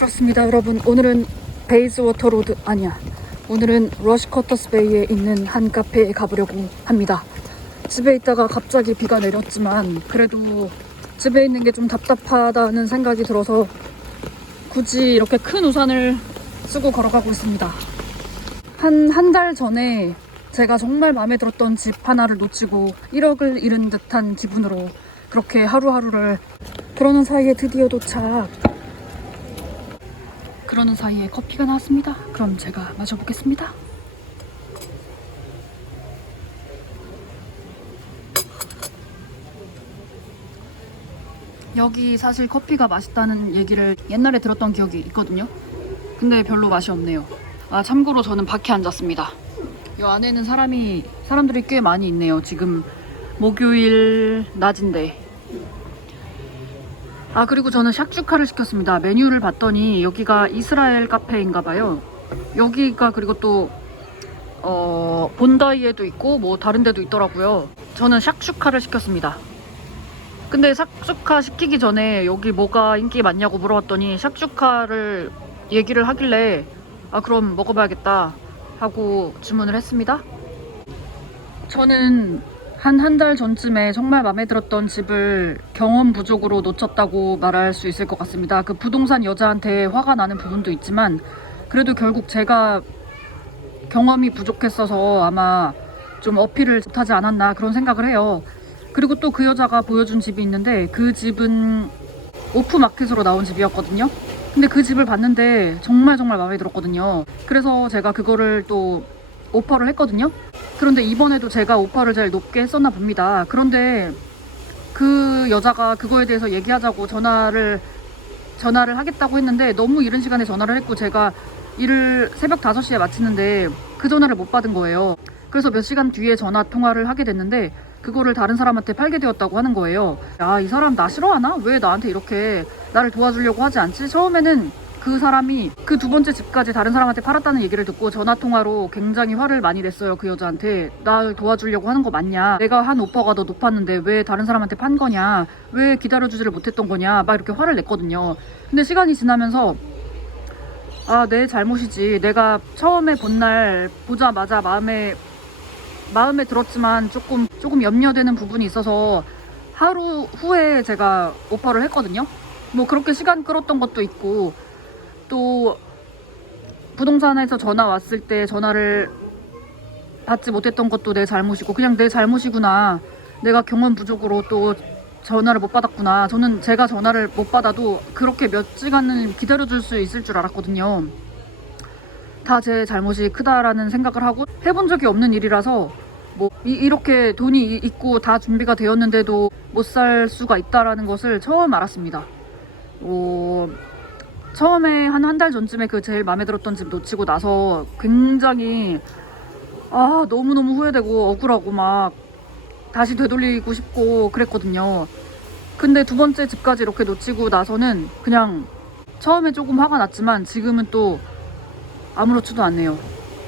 그렇습니다, 여러분. 오늘은 베이즈워터 로드 아니야. 오늘은 러시쿼터스 베이에 있는 한 카페에 가보려고 합니다. 집에 있다가 갑자기 비가 내렸지만 그래도 집에 있는 게 좀 답답하다는 생각이 들어서 굳이 이렇게 큰 우산을 쓰고 걸어가고 있습니다. 한 달 전에 제가 정말 마음에 들었던 집 하나를 놓치고 1억을 잃은 듯한 기분으로 그렇게 하루하루를 그러는 사이에 드디어 도착. 그러는 사이에 커피가 나왔습니다. 그럼 제가 마셔보겠습니다. 여기 사실 커피가 맛있다는 얘기를 옛날에 들었던 기억이 있거든요. 근데 별로 맛이 없네요. 참고로 저는 밖에 앉았습니다. 이 안에는 사람들이 꽤 많이 있네요. 지금 목요일 낮인데. 그리고 저는 샥슈카를 시켰습니다. 메뉴를 봤더니 여기가 이스라엘 카페인가 봐요. 여기가 그리고 또 본다이에도 있고 뭐 다른 데도 있더라고요. 저는 샥슈카를 시켰습니다. 근데 샥슈카 시키기 전에 여기 뭐가 인기 많냐고 물어봤더니 샥슈카를 얘기를 하길래 그럼 먹어봐야겠다 하고 주문을 했습니다. 저는 한 달 전쯤에 정말 마음에 들었던 집을 경험 부족으로 놓쳤다고 말할 수 있을 것 같습니다. 그 부동산 여자한테 화가 나는 부분도 있지만 그래도 결국 제가 경험이 부족했어서 아마 좀 어필을 못하지 않았나 그런 생각을 해요. 그리고 또 그 여자가 보여준 집이 있는데 그 집은 오프마켓으로 나온 집이었거든요. 근데 그 집을 봤는데 정말 마음에 들었거든요. 그래서 제가 그거를 또 오퍼를 했거든요. 그런데 이번에도 제가 오퍼를 제일 높게 했었나 봅니다. 그런데 그 여자가 그거에 대해서 얘기하자고 전화를 하겠다고 했는데 너무 이른 시간에 전화를 했고 제가 일을 새벽 5시에 마치는데 그 전화를 못 받은 거예요. 그래서 몇 시간 뒤에 전화 통화를 하게 됐는데 그거를 다른 사람한테 팔게 되었다고 하는 거예요. 이 사람 나 싫어하나? 왜 나한테 이렇게 나를 도와주려고 하지 않지? 처음에는 그 사람이 그 두 번째 집까지 다른 사람한테 팔았다는 얘기를 듣고 전화통화로 굉장히 화를 많이 냈어요. 그 여자한테. 날 도와주려고 하는 거 맞냐? 내가 한 오퍼가 더 높았는데 왜 다른 사람한테 판 거냐? 왜 기다려주지를 못했던 거냐? 막 이렇게 화를 냈거든요. 근데 시간이 지나면서 내 잘못이지. 내가 처음에 본 날 보자마자 마음에 들었지만 조금 염려되는 부분이 있어서 하루 후에 제가 오퍼를 했거든요. 뭐 그렇게 시간 끌었던 것도 있고 또 부동산에서 전화 왔을 때 전화를 받지 못했던 것도 내 잘못이고 그냥 내 잘못이구나. 내가 경험 부족으로 또 전화를 못 받았구나. 저는 제가 전화를 못 받아도 그렇게 몇 시간은 기다려줄 수 있을 줄 알았거든요. 다 제 잘못이 크다라는 생각을 하고 해본 적이 없는 일이라서 뭐 이렇게 돈이 있고 다 준비가 되었는데도 못 살 수가 있다라는 것을 처음 알았습니다. 처음에 한 달 전쯤에 그 제일 마음에 들었던 집 놓치고 나서 굉장히 너무너무 후회되고 억울하고 막 다시 되돌리고 싶고 그랬거든요. 근데 두 번째 집까지 이렇게 놓치고 나서는 그냥 처음에 조금 화가 났지만 지금은 또 아무렇지도 않네요.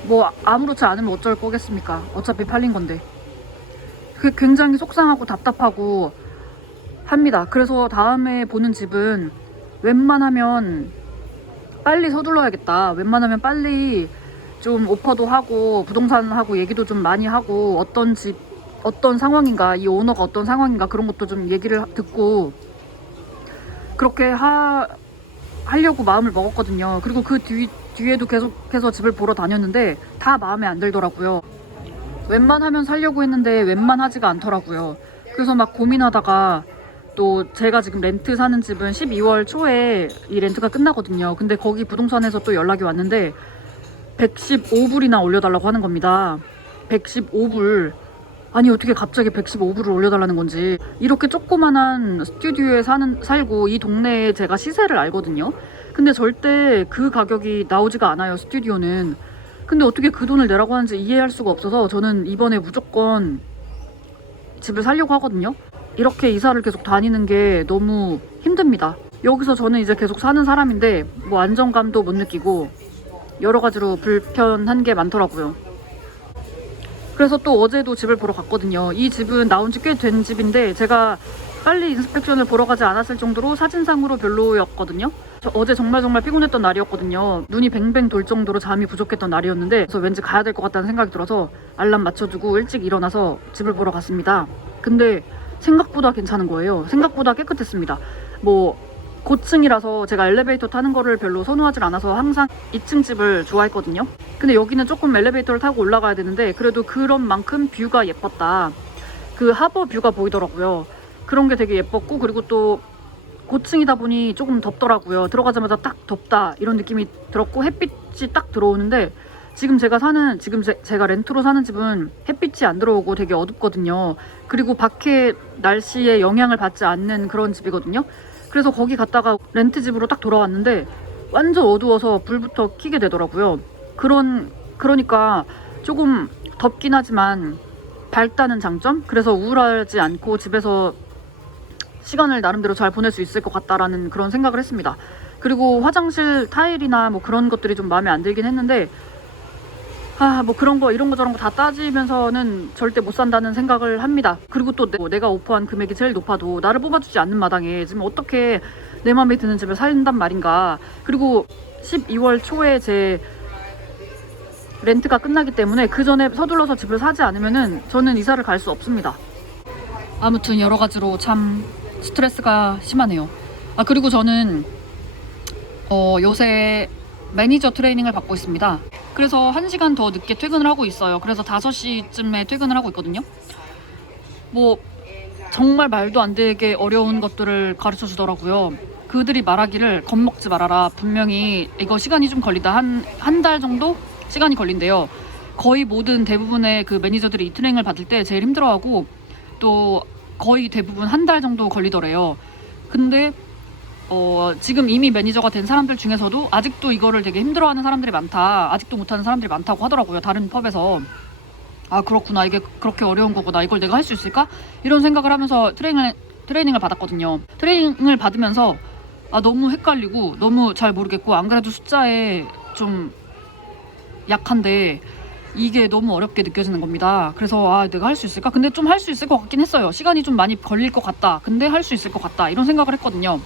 뭐 아무렇지 않으면 어쩔 거겠습니까? 어차피 팔린 건데. 굉장히 속상하고 답답하고 합니다. 그래서 다음에 보는 집은 웬만하면 빨리 서둘러야겠다. 웬만하면 빨리 좀 오퍼도 하고 부동산하고 얘기도 좀 많이 하고 어떤 상황인가, 이 오너가 어떤 상황인가 그런 것도 좀 얘기를 듣고 그렇게 하려고 마음을 먹었거든요. 그리고 그 뒤에도 계속해서 집을 보러 다녔는데 다 마음에 안 들더라고요. 웬만하면 살려고 했는데 웬만하지가 않더라고요. 그래서 막 고민하다가 또 제가 지금 렌트 사는 집은 12월 초에 이 렌트가 끝나거든요. 근데 거기 부동산에서 또 연락이 왔는데 115불이나 올려달라고 하는 겁니다. 115불. 아니 어떻게 갑자기 115불을 올려달라는 건지. 이렇게 조그만한 스튜디오에 살고 이 동네에 제가 시세를 알거든요. 근데 절대 그 가격이 나오지가 않아요, 스튜디오는. 근데 어떻게 그 돈을 내라고 하는지 이해할 수가 없어서 저는 이번에 무조건 집을 사려고 하거든요. 이렇게 이사를 계속 다니는 게 너무 힘듭니다. 여기서 저는 이제 계속 사는 사람인데 뭐 안정감도 못 느끼고 여러 가지로 불편한 게 많더라고요. 그래서 또 어제도 집을 보러 갔거든요. 이 집은 나온 지 꽤 된 집인데 제가 빨리 인스펙션을 보러 가지 않았을 정도로 사진상으로 별로였거든요. 저 어제 정말 피곤했던 날이었거든요. 눈이 뱅뱅 돌 정도로 잠이 부족했던 날이었는데 그래서 왠지 가야 될 것 같다는 생각이 들어서 알람 맞춰두고 일찍 일어나서 집을 보러 갔습니다. 근데 생각보다 괜찮은 거예요. 생각보다 깨끗했습니다. 뭐 고층이라서 제가 엘리베이터 타는 거를 별로 선호하지 않아서 항상 2층 집을 좋아했거든요. 근데 여기는 조금 엘리베이터를 타고 올라가야 되는데 그래도 그런 만큼 뷰가 예뻤다. 그 하버 뷰가 보이더라고요. 그런 게 되게 예뻤고, 그리고 또 고층이다 보니 조금 덥더라고요. 들어가자마자 딱 덥다 이런 느낌이 들었고, 햇빛이 딱 들어오는데 지금 제가 렌트로 사는 집은 햇빛이 안 들어오고 되게 어둡거든요. 그리고 밖에 날씨에 영향을 받지 않는 그런 집이거든요. 그래서 거기 갔다가 렌트 집으로 딱 돌아왔는데 완전 어두워서 불부터 켜게 되더라고요. 그러니까 조금 덥긴 하지만 밝다는 장점? 그래서 우울하지 않고 집에서 시간을 나름대로 잘 보낼 수 있을 것 같다라는 그런 생각을 했습니다. 그리고 화장실 타일이나 뭐 그런 것들이 좀 마음에 안 들긴 했는데 뭐 그런 거 이런 거 저런 거 다 따지면서는 절대 못 산다는 생각을 합니다. 그리고 또 내가 오퍼한 금액이 제일 높아도 나를 뽑아주지 않는 마당에 지금 어떻게 내 마음에 드는 집을 산단 말인가. 그리고 12월 초에 제 렌트가 끝나기 때문에 그 전에 서둘러서 집을 사지 않으면은 저는 이사를 갈 수 없습니다. 아무튼 여러 가지로 참 스트레스가 심하네요. 그리고 저는 요새 매니저 트레이닝을 받고 있습니다. 그래서 1시간 더 늦게 퇴근을 하고 있어요. 그래서 5시쯤에 퇴근을 하고 있거든요. 뭐 정말 말도 안 되게 어려운 것들을 가르쳐 주더라고요. 그들이 말하기를 겁먹지 말아라. 분명히 이거 시간이 좀 걸리다. 한 달 정도 시간이 걸린대요. 거의 대부분의 그 매니저들이 이 트레이닝을 받을 때 제일 힘들어하고 또 거의 대부분 한 달 정도 걸리더래요. 근데 지금 이미 매니저가 된 사람들 중에서도 아직도 이거를 되게 힘들어하는 사람들이 많다. 아직도 못하는 사람들이 많다고 하더라고요. 다른 펍에서. 그렇구나. 이게 그렇게 어려운 거구나. 이걸 내가 할 수 있을까? 이런 생각을 하면서 트레이닝을 받았거든요. 트레이닝을 받으면서 너무 헷갈리고 너무 잘 모르겠고, 안 그래도 숫자에 좀 약한데 이게 너무 어렵게 느껴지는 겁니다. 그래서 내가 할 수 있을까? 근데 좀 할 수 있을 것 같긴 했어요. 시간이 좀 많이 걸릴 것 같다. 근데 할 수 있을 것 같다. 이런 생각을 했거든요.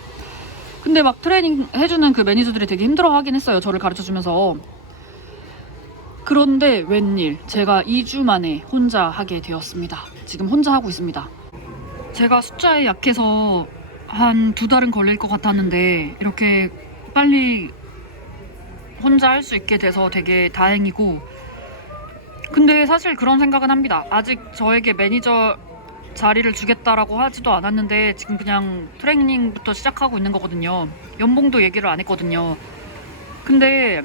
근데 막 트레이닝 해주는 그 매니저들이 되게 힘들어하긴 했어요. 저를 가르쳐주면서. 그런데 웬일 제가 2주 만에 혼자 하게 되었습니다. 지금 혼자 하고 있습니다. 제가 숫자에 약해서 한 2달은 걸릴 것 같았는데 이렇게 빨리 혼자 할 수 있게 돼서 되게 다행이고, 근데 사실 그런 생각은 합니다. 아직 저에게 매니저 자리를 주겠다라고 하지도 않았는데 지금 그냥 트레이닝부터 시작하고 있는 거거든요. 연봉도 얘기를 안 했거든요. 근데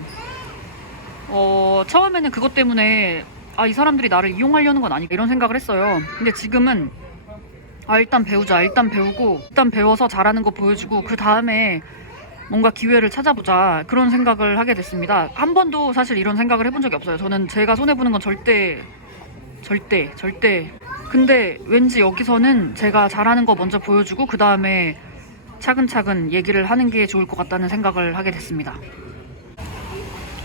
처음에는 그것 때문에 이 사람들이 나를 이용하려는 건 아니고 이런 생각을 했어요. 근데 지금은 일단 배우자. 일단 배우고 일단 배워서 잘하는 거 보여주고 그 다음에 뭔가 기회를 찾아보자, 그런 생각을 하게 됐습니다. 한 번도 사실 이런 생각을 해본 적이 없어요. 저는 제가 손해보는 건 절대. 근데 왠지 여기서는 제가 잘하는 거 먼저 보여주고 그 다음에 차근차근 얘기를 하는 게 좋을 것 같다는 생각을 하게 됐습니다.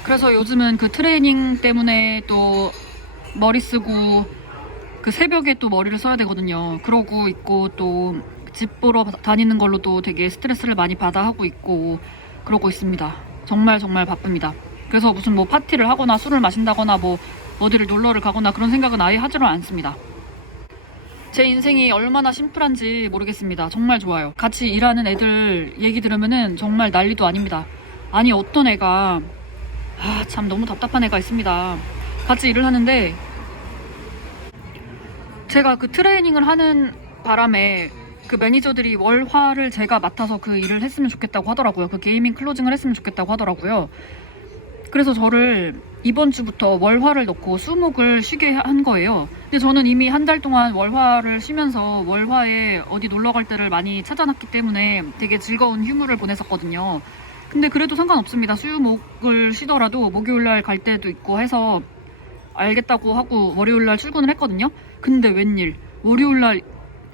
그래서 요즘은 그 트레이닝 때문에 또 머리 쓰고 그 새벽에 또 머리를 써야 되거든요. 그러고 있고 또 집 보러 다니는 걸로도 되게 스트레스를 많이 받아 하고 있고 그러고 있습니다. 정말 바쁩니다. 그래서 무슨 뭐 파티를 하거나 술을 마신다거나 뭐 어디를 놀러를 가거나 그런 생각은 아예 하지를 않습니다. 제 인생이 얼마나 심플한지 모르겠습니다. 정말 좋아요. 같이 일하는 애들 얘기 들으면은 정말 난리도 아닙니다. 아니 어떤 애가 참 너무 답답한 애가 있습니다. 같이 일을 하는데 제가 그 트레이닝을 하는 바람에 그 매니저들이 월화를 제가 맡아서 그 일을 했으면 좋겠다고 하더라고요. 그 게이밍 클로징을 했으면 좋겠다고 하더라고요. 그래서 저를 이번 주부터 월화를 넣고 수목을 쉬게 한 거예요. 근데 저는 이미 한 달 동안 월화를 쉬면서 월화에 어디 놀러 갈 때를 많이 찾아놨기 때문에 되게 즐거운 휴무를 보냈었거든요. 근데 그래도 상관없습니다. 수목을 쉬더라도 목요일날 갈 때도 있고 해서 알겠다고 하고 월요일날 출근을 했거든요. 근데 웬일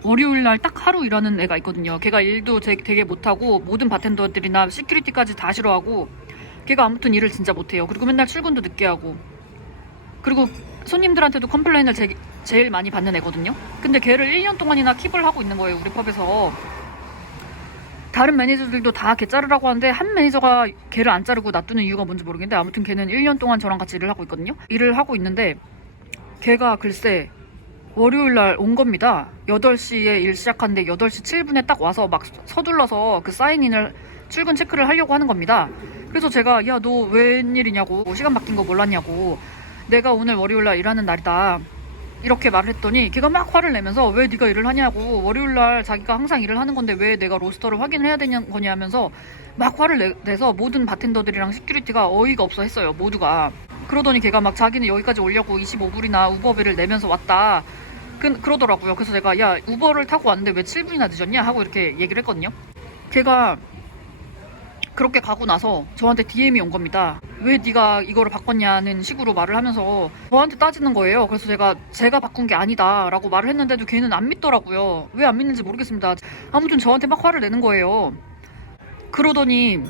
월요일날 딱 하루 일하는 애가 있거든요. 걔가 일도 되게 못하고 모든 바텐더들이나 시큐리티까지 다 싫어하고 걔가 아무튼 일을 진짜 못해요. 그리고 맨날 출근도 늦게 하고, 그리고 손님들한테도 컴플레인을 제일 많이 받는 애거든요. 근데 걔를 1년 동안이나 킵을 하고 있는 거예요, 우리 펍에서. 다른 매니저들도 다 걔 자르라고 하는데 한 매니저가 걔를 안 자르고 놔두는 이유가 뭔지 모르겠는데, 아무튼 걔는 1년 동안 저랑 같이 일을 하고 있거든요. 일을 하고 있는데 걔가 글쎄 월요일날 온 겁니다. 8시에 일 시작하는데 8시 7분에 딱 와서 막 서둘러서 그 사인인을 출근 체크를 하려고 하는 겁니다. 그래서 제가 야, 너 웬일이냐고, 시간 바뀐 거 몰랐냐고, 내가 오늘 월요일날 일하는 날이다 이렇게 말을 했더니 걔가 막 화를 내면서 왜 네가 일을 하냐고, 월요일날 자기가 항상 일을 하는 건데 왜 내가 로스터를 확인을 해야 되는 거냐면서 막 화를 내서 모든 바텐더들이랑 시큐리티가 어이가 없어 했어요, 모두가. 그러더니 걔가 막 자기는 여기까지 오려고 25불이나 우버비를 내면서 왔다 그러더라고요. 그래서 제가 야, 우버를 타고 왔는데 왜 7분이나 늦었냐 하고 이렇게 얘기를 했거든요. 걔가 그렇게 가고 나서 저한테 DM이 온 겁니다. 왜 네가 이거를 바꿨냐는 식으로 말을 하면서 저한테 따지는 거예요. 그래서 제가 바꾼 게 아니다 라고 말을 했는데도 걔는 안 믿더라고요. 왜 안 믿는지 모르겠습니다. 아무튼 저한테 막 화를 내는 거예요. 그러더니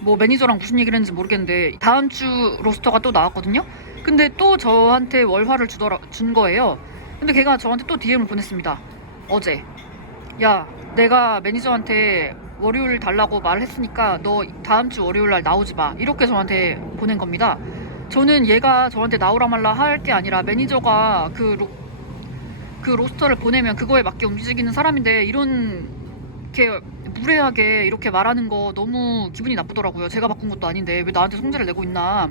뭐 매니저랑 무슨 얘기를 했는지 모르겠는데 다음 주 로스터가 또 나왔거든요. 근데 또 저한테 월화를 준 거예요. 근데 걔가 저한테 또 DM을 보냈습니다, 어제. 야, 내가 매니저한테 월요일 달라고 말을 했으니까 너 다음 주 월요일 날 나오지 마, 이렇게 저한테 보낸 겁니다. 저는 얘가 저한테 나오라 말라 할 게 아니라 매니저가 그 로스터를 보내면 그거에 맞게 움직이는 사람인데 이렇게 무례하게 이렇게 말하는 거 너무 기분이 나쁘더라고요. 제가 바꾼 것도 아닌데 왜 나한테 송재를 내고 있나.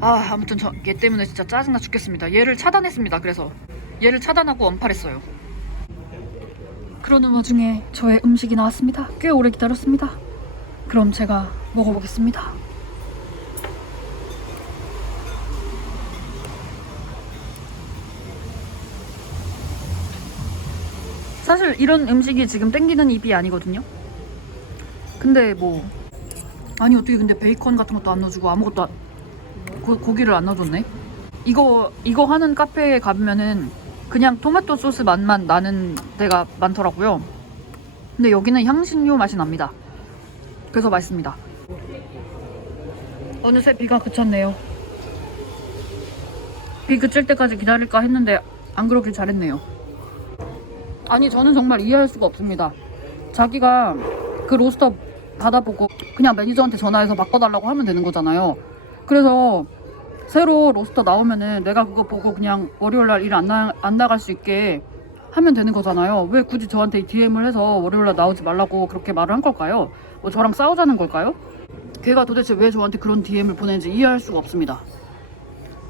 아무튼 얘 때문에 진짜 짜증나 죽겠습니다. 얘를 차단했습니다. 그래서 얘를 차단하고 언팔했어요. 그러는 와중에 저의 음식이 나왔습니다. 꽤 오래 기다렸습니다. 그럼 제가 먹어보겠습니다. 사실 이런 음식이 지금 땡기는 입이 아니거든요. 근데 뭐 아니 어떻게 근데 베이컨 같은 것도 안 넣어주고 아무것도 고기를 안 넣어줬네. 이거 하는 카페에 가면은 그냥 토마토 소스 맛만 나는 데가 많더라고요. 근데 여기는 향신료 맛이 납니다. 그래서 맛있습니다. 어느새 비가 그쳤네요. 비 그칠 때까지 기다릴까 했는데 안 그러길 잘했네요. 아니 저는 정말 이해할 수가 없습니다. 자기가 그 로스터 받아보고 그냥 매니저한테 전화해서 바꿔달라고 하면 되는 거잖아요. 그래서 새로 로스터 나오면은 내가 그거 보고 그냥 월요일날 일 안 나갈 수 있게 하면 되는 거잖아요. 왜 굳이 저한테 DM을 해서 월요일날 나오지 말라고 그렇게 말을 한 걸까요? 뭐 저랑 싸우자는 걸까요? 걔가 도대체 왜 저한테 그런 DM을 보내는지 이해할 수가 없습니다.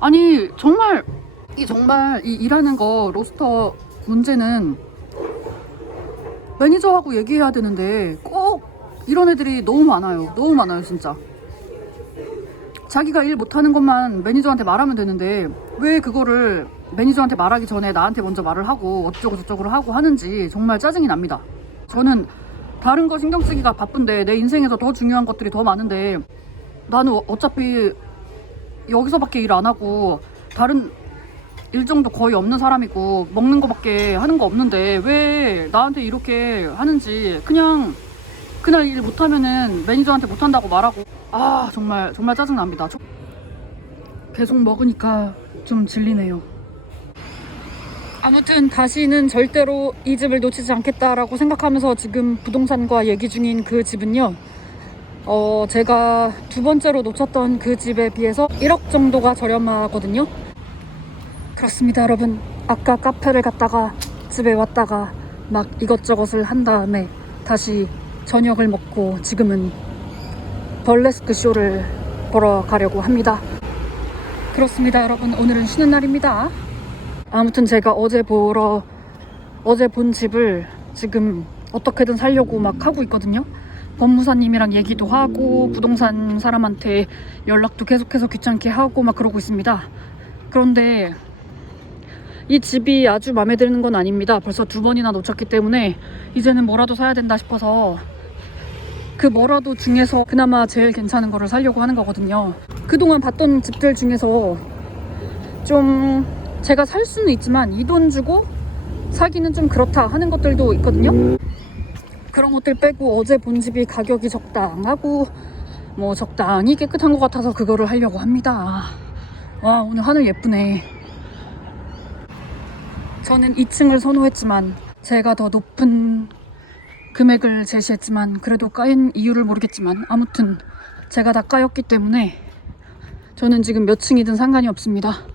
아니 정말 이 일하는 거 로스터 문제는 매니저하고 얘기해야 되는데 꼭 이런 애들이 너무 많아요. 너무 많아요 진짜. 자기가 일 못하는 것만 매니저한테 말하면 되는데 왜 그거를 매니저한테 말하기 전에 나한테 먼저 말을 하고 어쩌고 저쩌고 하고 하는지 정말 짜증이 납니다. 저는 다른 거 신경 쓰기가 바쁜데 내 인생에서 더 중요한 것들이 더 많은데 나는 어차피 여기서밖에 일 안 하고 다른 일정도 거의 없는 사람이고 먹는 거밖에 하는 거 없는데 왜 나한테 이렇게 하는지. 그냥 그날 일 못하면은 매니저한테 못한다고 말하고. 정말 짜증납니다. 계속 먹으니까 좀 질리네요. 아무튼 다시는 절대로 이 집을 놓치지 않겠다라고 생각하면서 지금 부동산과 얘기 중인 그 집은요, 제가 두 번째로 놓쳤던 그 집에 비해서 1억 정도가 저렴하거든요. 그렇습니다 여러분. 아까 카페를 갔다가 집에 왔다가 막 이것저것을 한 다음에 다시 저녁을 먹고 지금은 벌레스크 쇼를 보러 가려고 합니다. 그렇습니다 여러분. 오늘은 쉬는 날입니다. 아무튼 제가 어제 본 집을 지금 어떻게든 살려고 막 하고 있거든요. 법무사님이랑 얘기도 하고 부동산 사람한테 연락도 계속해서 귀찮게 하고 막 그러고 있습니다. 그런데 이 집이 아주 마음에 드는 건 아닙니다. 벌써 2번이나 놓쳤기 때문에 이제는 뭐라도 사야 된다 싶어서 그 뭐라도 중에서 그나마 제일 괜찮은 거를 사려고 하는 거거든요. 그동안 봤던 집들 중에서 좀 제가 살 수는 있지만 이 돈 주고 사기는 좀 그렇다 하는 것들도 있거든요. 그런 것들 빼고 어제 본 집이 가격이 적당하고 뭐 적당히 깨끗한 것 같아서 그거를 하려고 합니다. 와, 오늘 하늘 예쁘네. 저는 2층을 선호했지만 제가 더 높은 금액을 제시했지만 그래도 까인 이유를 모르겠지만 아무튼 제가 다 까였기 때문에 저는 지금 몇 층이든 상관이 없습니다.